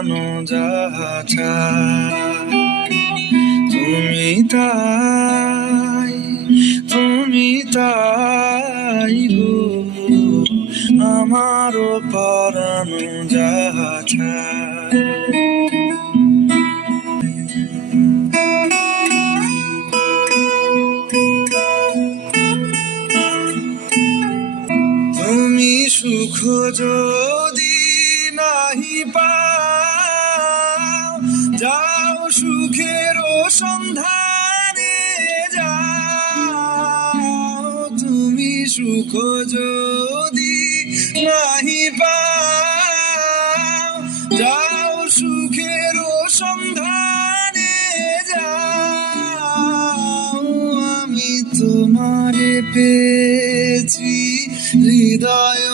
পরানো যাহা চায় তুমি তাই গো আমারও পরানো যাহা চায়। তুমি সুখ যদি নাহি পাও যাও সুখের সন্ধানে যাও। তুমি সুখ যদি নাহি পাও যাও সুখের সন্ধানে যাও। আমি তোমারে পেয়েছি হৃদয়